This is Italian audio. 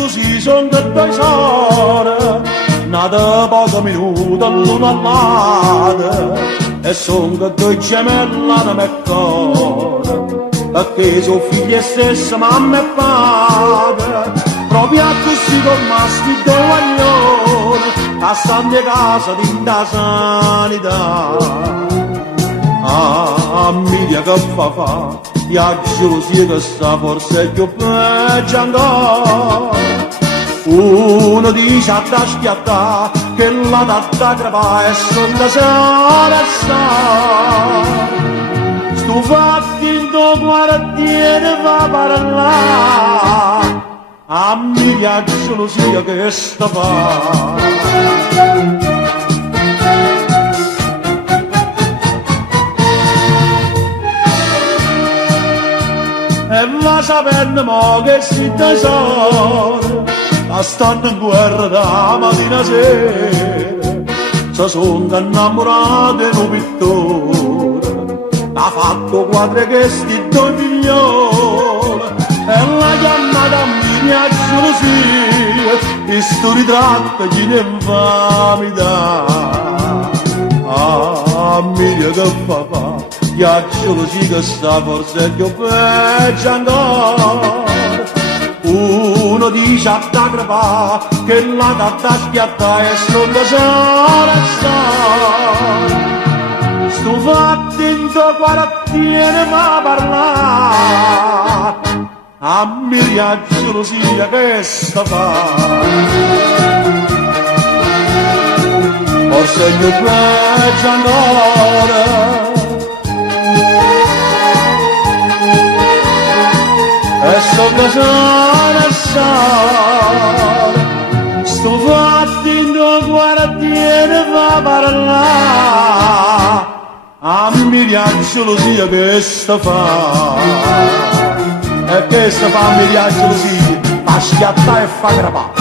gelosie sono de due sore, nata pochi minuti l'una all'altra, e sono che due gemelle a me cuore, perché sono figlie stesse mamma e padre, proprio così con maschi due guaglioni, a Santa Casa di da sanità. Ah, mia che fa, la gelosia che sta forse più peggio ancora. Uno dice a da schiattà che la datta crepa e son da sera sta. Sto fatti in tuo quartiere va a parlare, a mia gelosia che sta fa. E va sapendo mo che si tesoro, stanno in guerra da mattina a sera, si sono innamorati di un pittore, ha fatto quattro gesti due figlioli, e la chiamata mia gelosia, e sto ritratto di un'infamità. Ah, mia che fa, la gelosia che sta forse più peggio ancora. Uno dice a da crepa che la datta schiatta e sto da sera sta. Sto fatti in tuo quartiere va a parlare, a mia gelosia che sta fa. Forse è più peggio ancora, e sto da sera sto fatti in tuo quartiere va a parlare, a mia gelosia che sta fa. E che sta fa mia gelosia, fa schiattare e fa crepare.